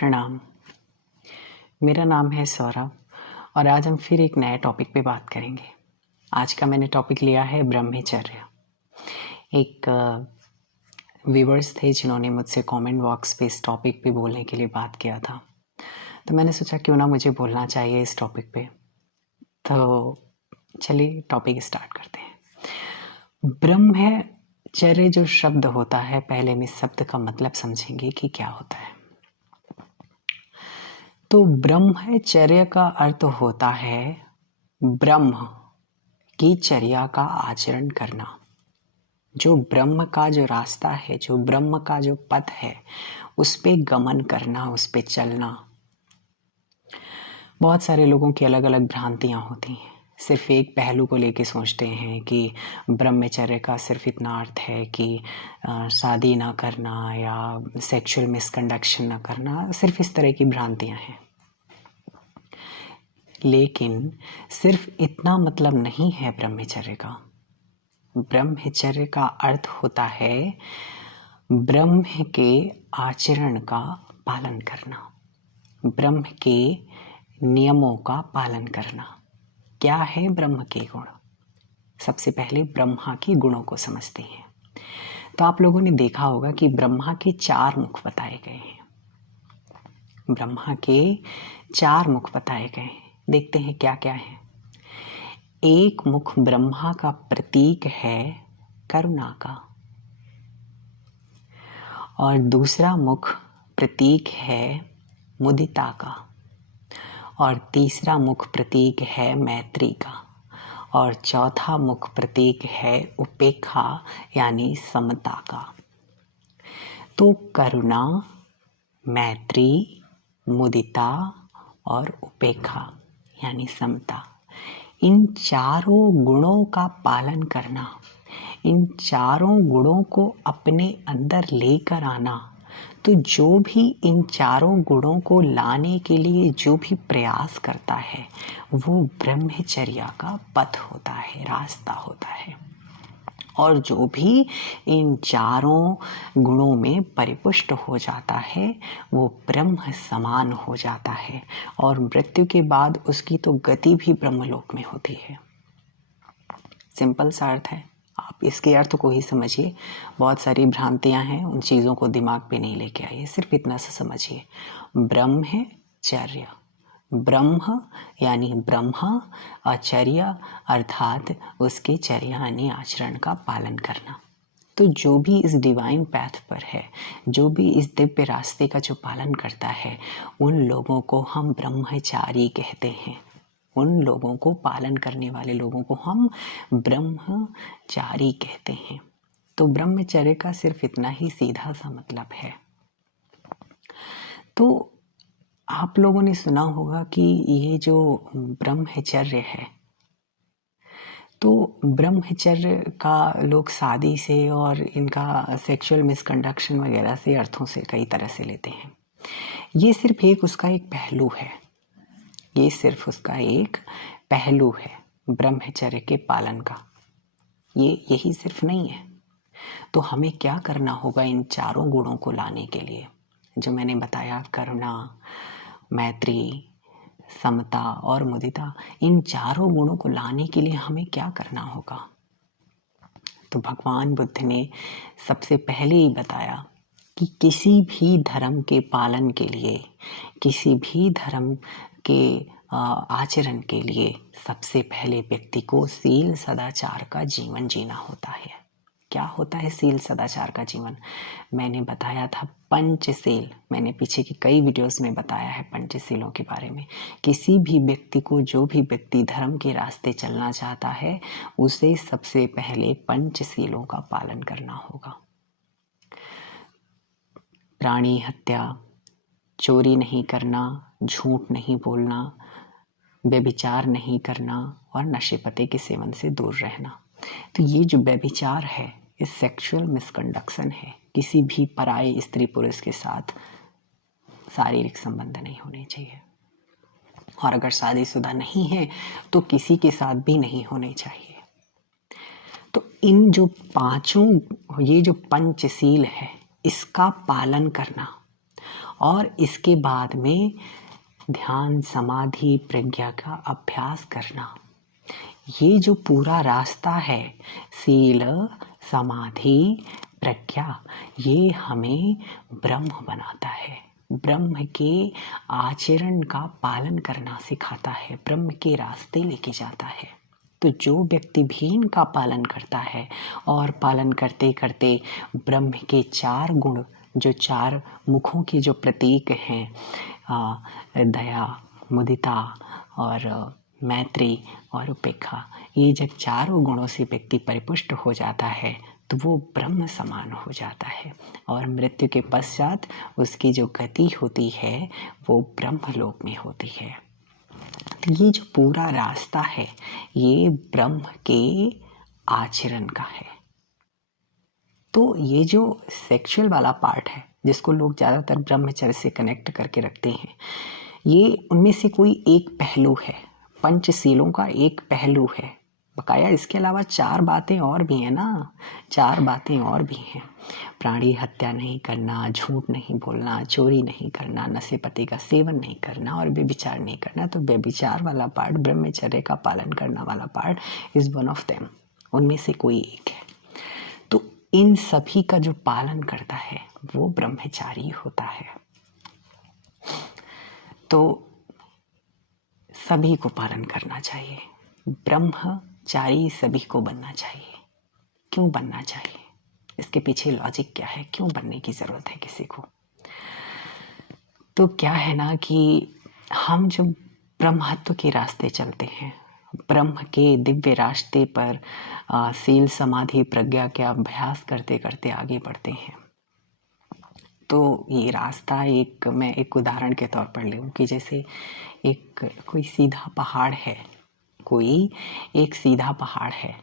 प्रणाम। मेरा नाम है सौरभ और आज हम फिर एक नए टॉपिक पे बात करेंगे। आज का मैंने टॉपिक लिया है ब्रह्मचर्य। एक व्यूअर्स थे जिन्होंने मुझसे कमेंट बॉक्स पे इस टॉपिक पे बोलने के लिए बात किया था, तो मैंने सोचा क्यों ना मुझे बोलना चाहिए इस टॉपिक पे। तो चलिए टॉपिक स्टार्ट करते हैं। ब्रह्मचर्य जो शब्द होता है, पहले हम इस शब्द का मतलब समझेंगे कि क्या होता है। तो ब्रह्मचर्य का अर्थ होता है ब्रह्म की चर्या का आचरण करना। जो ब्रह्म का जो रास्ता है, जो ब्रह्म का जो पथ है, उस पे गमन करना, उस पे चलना। बहुत सारे लोगों की अलग अलग भ्रांतियां होती हैं। सिर्फ एक पहलू को लेके सोचते हैं कि ब्रह्मचर्य का सिर्फ इतना अर्थ है कि शादी ना करना या सेक्सुअल मिसकंडक्शन ना करना। सिर्फ इस तरह की भ्रांतियां हैं, लेकिन सिर्फ इतना मतलब नहीं है ब्रह्मचर्य का। ब्रह्मचर्य का अर्थ होता है ब्रह्म के आचरण का पालन करना, ब्रह्म के नियमों का पालन करना। क्या है ब्रह्म के गुण? सबसे पहले ब्रह्मा के गुणों को समझते हैं। तो आप लोगों ने देखा होगा कि ब्रह्मा के 4 मुख बताए गए हैं। ब्रह्मा के 4 मुख बताए गए हैं। देखते हैं क्या क्या है। एक मुख ब्रह्मा का प्रतीक है करुणा का, और दूसरा मुख प्रतीक है मुदिता का, और तीसरा मुख प्रतीक है मैत्री का, और चौथा मुख प्रतीक है उपेक्षा यानी समता का। तो करुणा, मैत्री, मुदिता और उपेक्षा यानी समता, इन चारों गुणों का पालन करना, इन चारों गुणों को अपने अंदर लेकर आना। तो जो भी इन चारों गुणों को लाने के लिए जो भी प्रयास करता है, वो ब्रह्मचर्या का पथ होता है, रास्ता होता है। और जो भी इन चारों गुणों में परिपुष्ट हो जाता है, वो ब्रह्म समान हो जाता है, और मृत्यु के बाद उसकी तो गति भी ब्रह्मलोक में होती है। सिंपल सा अर्थ है, आप इसके अर्थ को ही समझिए। बहुत सारी भ्रांतियां हैं, उन चीज़ों को दिमाग पे नहीं लेके आइए, सिर्फ इतना सा समझिए। ब्रह्मचर्य, ब्रह्म यानी ब्रह्मा, आचर्य अर्थात उसके चर्या यानी आचरण का पालन करना। तो जो भी इस डिवाइन पैथ पर है, जो भी इस दिव्य रास्ते का जो पालन करता है, उन लोगों को हम ब्रह्मचारी कहते हैं। उन लोगों को, पालन करने वाले लोगों को हम ब्रह्मचारी कहते हैं। तो ब्रह्मचर्य का सिर्फ इतना ही सीधा सा मतलब है। तो आप लोगों ने सुना होगा कि ये जो ब्रह्मचर्य है, तो ब्रह्मचर्य का लोग शादी से और इनका सेक्सुअल मिसकंडक्शन वगैरह से अर्थों से कई तरह से लेते हैं। ये सिर्फ एक उसका एक पहलू है, ये सिर्फ उसका एक पहलू है ब्रह्मचर्य के पालन का। ये यही सिर्फ नहीं है। तो हमें क्या करना होगा इन चारों गुणों को लाने के लिए, जो मैंने बताया, करुणा, मैत्री, समता और मुदिता, इन चारों गुणों को लाने के लिए हमें क्या करना होगा? तो भगवान बुद्ध ने सबसे पहले ही बताया कि किसी भी धर्म के पालन के लिए, किसी भी धर्म के आचरण के लिए सबसे पहले व्यक्ति को शील सदाचार का जीवन जीना होता है। क्या होता है शील सदाचार का जीवन? मैंने बताया था पंचशील, मैंने पीछे की कई वीडियोस में बताया है पंचशीलों के बारे में। किसी भी व्यक्ति को, जो भी व्यक्ति धर्म के रास्ते चलना चाहता है, उसे सबसे पहले पंचशीलों का पालन करना होगा। प्राणी हत्या, चोरी नहीं करना, झूठ नहीं बोलना, व्यभिचार नहीं करना और नशे पते के सेवन से दूर रहना। तो ये जो व्यभिचार है, ये सेक्सुअल मिसकंडक्शन है। किसी भी पराये स्त्री पुरुष के साथ शारीरिक संबंध नहीं होने चाहिए, और अगर शादीशुदा नहीं है तो किसी के साथ भी नहीं होने चाहिए। तो इन जो पांचों, ये जो पंचशील है, इसका पालन करना, और इसके बाद में ध्यान, समाधि, प्रज्ञा का अभ्यास करना। ये जो पूरा रास्ता है, सील, समाधि, प्रज्ञा, ये हमें ब्रह्म बनाता है, ब्रह्म के आचरण का पालन करना सिखाता है, ब्रह्म के रास्ते लेके जाता है। तो जो व्यक्ति भी इनका पालन करता है और पालन करते करते ब्रह्म के 4 गुण, जो 4 मुखों के जो प्रतीक हैं, दया, मुदिता और मैत्री और उपेक्षा, ये जब 4 गुणों से व्यक्ति परिपुष्ट हो जाता है तो वो ब्रह्म समान हो जाता है और मृत्यु के पश्चात उसकी जो गति होती है वो ब्रह्मलोक में होती है। तो ये जो पूरा रास्ता है ये ब्रह्म के आचरण का है। तो ये जो सेक्सुअल वाला पार्ट है जिसको लोग ज़्यादातर ब्रह्मचर्य से कनेक्ट करके रखते हैं, ये उनमें से कोई एक पहलू है, पंचशीलों का एक पहलू है। बकाया इसके अलावा 4 बातें और भी हैं ना, 4 बातें और भी हैं। प्राणी हत्या नहीं करना, झूठ नहीं बोलना, चोरी नहीं करना, नशे पत्ते का सेवन नहीं करना और व्यभिचार नहीं करना। तो व्यभिचार वाला पार्ट, ब्रह्मचर्य का पालन करना वाला part is one of them, उनमें से कोई एक है। तो इन सभी का जो पालन करता है वो ब्रह्मचारी होता है। तो सभी को पालन करना चाहिए, ब्रह्मचारी सभी को बनना चाहिए। क्यों बनना चाहिए, इसके पीछे लॉजिक क्या है, क्यों बनने की जरूरत है किसी को? तो क्या है ना कि हम जब ब्रह्मत्व के रास्ते चलते हैं, ब्रह्म के दिव्य रास्ते पर सील, समाधि, प्रज्ञा के अभ्यास करते करते आगे बढ़ते हैं, तो ये रास्ता मैं एक उदाहरण के तौर पर लूँ कि जैसे कोई सीधा पहाड़ है, कोई एक सीधा पहाड़ है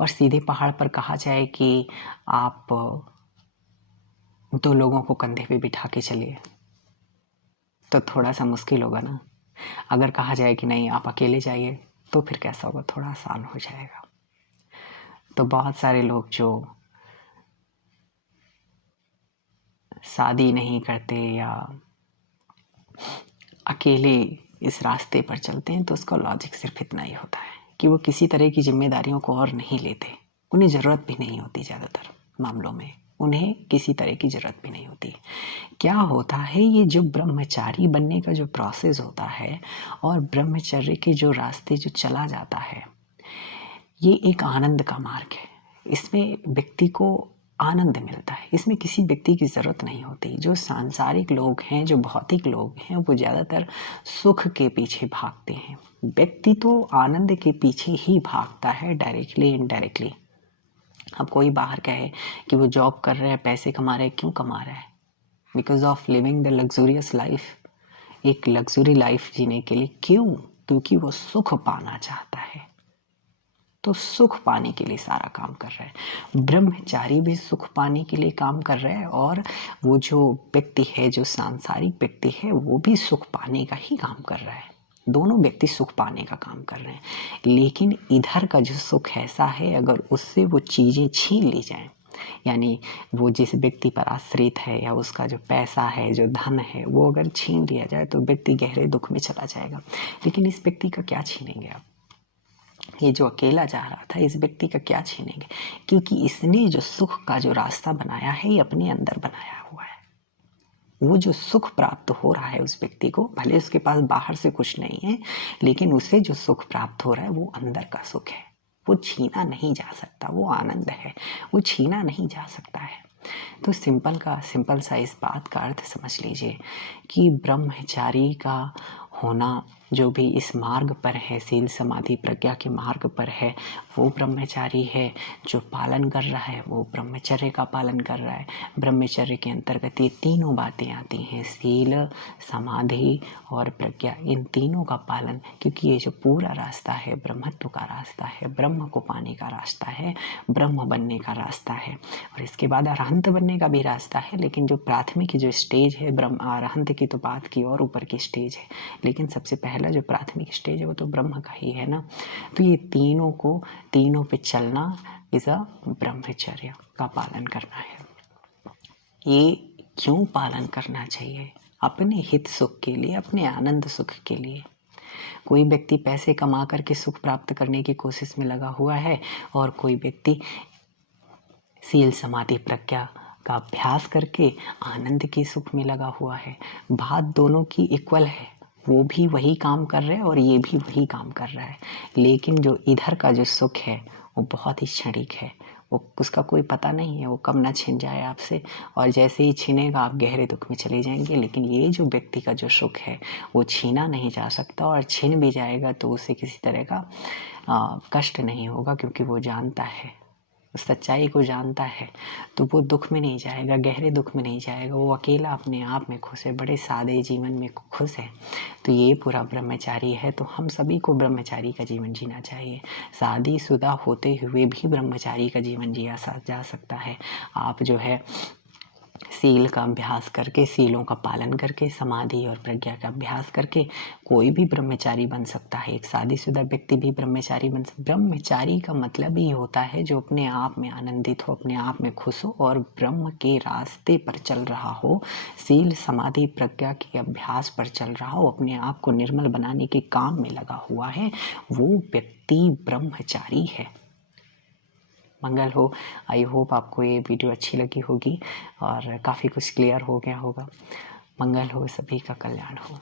और सीधे पहाड़ पर कहा जाए कि आप 2 लोगों को कंधे पे बिठा के चलिए तो थोड़ा सा मुश्किल होगा ना। अगर कहा जाए कि नहीं आप अकेले जाइए तो फिर कैसा होगा, थोड़ा आसान हो जाएगा। तो बहुत सारे लोग जो शादी नहीं करते या अकेले इस रास्ते पर चलते हैं तो उसका लॉजिक सिर्फ इतना ही होता है कि वो किसी तरह की जिम्मेदारियों को और नहीं लेते, उन्हें ज़रूरत भी नहीं होती। ज़्यादातर मामलों में उन्हें किसी तरह की ज़रूरत भी नहीं होती। क्या होता है, ये जो ब्रह्मचारी बनने का जो प्रोसेस होता है और ब्रह्मचर्य के जो रास्ते जो चला जाता है, ये एक आनंद का मार्ग है। इसमें व्यक्ति को आनंद मिलता है, इसमें किसी व्यक्ति की ज़रूरत नहीं होती। जो सांसारिक लोग हैं, जो भौतिक लोग हैं, वो ज़्यादातर सुख के पीछे भागते हैं। व्यक्ति तो आनंद के पीछे ही भागता है, डायरेक्टली इनडायरेक्टली। अब कोई बाहर कहे कि वो जॉब कर रहा है, पैसे कमा रहा है, क्यों कमा रहा है? Because of living the luxurious life, एक लग्जरी लाइफ जीने के लिए। क्यों? क्योंकि वो सुख पाना चाहता है, तो सुख पाने के लिए सारा काम कर रहा है। ब्रह्मचारी भी सुख पाने के लिए काम कर रहा है और वो जो व्यक्ति है, जो सांसारिक व्यक्ति है, वो भी सुख पाने का ही काम कर रहा है। दोनों व्यक्ति सुख पाने का काम कर रहे हैं, लेकिन इधर का जो सुख ऐसा है, अगर उससे वो चीज़ें छीन ली जाएं, यानी वो जिस व्यक्ति पर आश्रित है या उसका जो पैसा है, जो धन है, वो अगर छीन लिया जाए तो व्यक्ति गहरे दुख में चला जाएगा। लेकिन इस व्यक्ति का क्या छीनेंगे आप? ये जो अकेला जा रहा था, इस व्यक्ति का क्या छीनेंगे? क्योंकि इसने जो सुख का जो रास्ता बनाया है, ये अपने अंदर बनाया हुआ है। वो जो सुख प्राप्त हो रहा है उस व्यक्ति को, भले उसके पास बाहर से कुछ नहीं है, लेकिन उसे जो सुख प्राप्त हो रहा है वो अंदर का सुख है, वो छीना नहीं जा सकता। वो आनंद है, वो छीना नहीं जा सकता है। तो सिंपल सा इस बात का अर्थ समझ लीजिए कि ब्रह्मचारी का होना, जो भी इस मार्ग पर है, सील, समाधि, प्रज्ञा के मार्ग पर है, वो ब्रह्मचारी है। जो पालन कर रहा है वो ब्रह्मचर्य का पालन कर रहा है। ब्रह्मचर्य के अंतर्गत ये तीनों बातें आती हैं, सील, समाधि और प्रज्ञा, इन तीनों का पालन। क्योंकि ये जो पूरा रास्ता है ब्रह्मत्व का रास्ता है, ब्रह्म को पाने का रास्ता है, ब्रह्म बनने का रास्ता है। और इसके बाद अरहंत बनने का भी रास्ता है, लेकिन जो प्राथमिक जो स्टेज है, ब्रह्म अरहंत की तो बात की और ऊपर की स्टेज है, लेकिन सबसे पहला जो प्राथमिक स्टेज है वो तो ब्रह्म का ही है ना। तो ये तीनों पे चलना इज अ ब्रह्मचर्य का पालन करना है। ये क्यों पालन करना चाहिए? अपने हित सुख के लिए, अपने आनंद सुख के लिए। कोई व्यक्ति पैसे कमा करके सुख प्राप्त करने की कोशिश में लगा हुआ है और कोई व्यक्ति सील समाधि प्रज्ञा का अभ्यास करके आनंद के सुख में लगा हुआ है। बात दोनों की इक्वल है, वो भी वही काम कर रहे हैं और ये भी वही काम कर रहा है, लेकिन जो इधर का जो सुख है वो बहुत ही क्षणिक है, वो उसका कोई पता नहीं है, वो कब ना छिन जाए आपसे, और जैसे ही छिनेगा आप गहरे दुख में चले जाएंगे। लेकिन ये जो व्यक्ति का जो सुख है वो छीना नहीं जा सकता, और छिन भी जाएगा तो उसे किसी तरह का कष्ट नहीं होगा, क्योंकि वो जानता है, सच्चाई को जानता है, तो वो दुख में नहीं जाएगा, गहरे दुख में नहीं जाएगा, वो अकेला अपने आप में खुश है, बड़े सादे जीवन में खुश है। तो ये पूरा ब्रह्मचारी है। तो हम सभी को ब्रह्मचारी का जीवन जीना चाहिए। शादीशुदा होते हुए भी ब्रह्मचारी का जीवन जिया जा सकता है। आप जो है सील का अभ्यास करके, सीलों का पालन करके, समाधि और प्रज्ञा का अभ्यास करके कोई भी ब्रह्मचारी बन सकता है। एक शादीशुदा व्यक्ति भी ब्रह्मचारी बन सकता। ब्रह्मचारी का मतलब ही होता है जो अपने आप में आनंदित हो, अपने आप में खुश हो और ब्रह्म के रास्ते पर चल रहा हो, सील समाधि प्रज्ञा के अभ्यास पर चल रहा हो, अपने आप को निर्मल बनाने के काम में लगा हुआ है, वो व्यक्ति ब्रह्मचारी है। मंगल हो। आई होप आपको ये वीडियो अच्छी लगी होगी और काफ़ी कुछ क्लियर हो गया होगा। मंगल हो, सभी का कल्याण हो।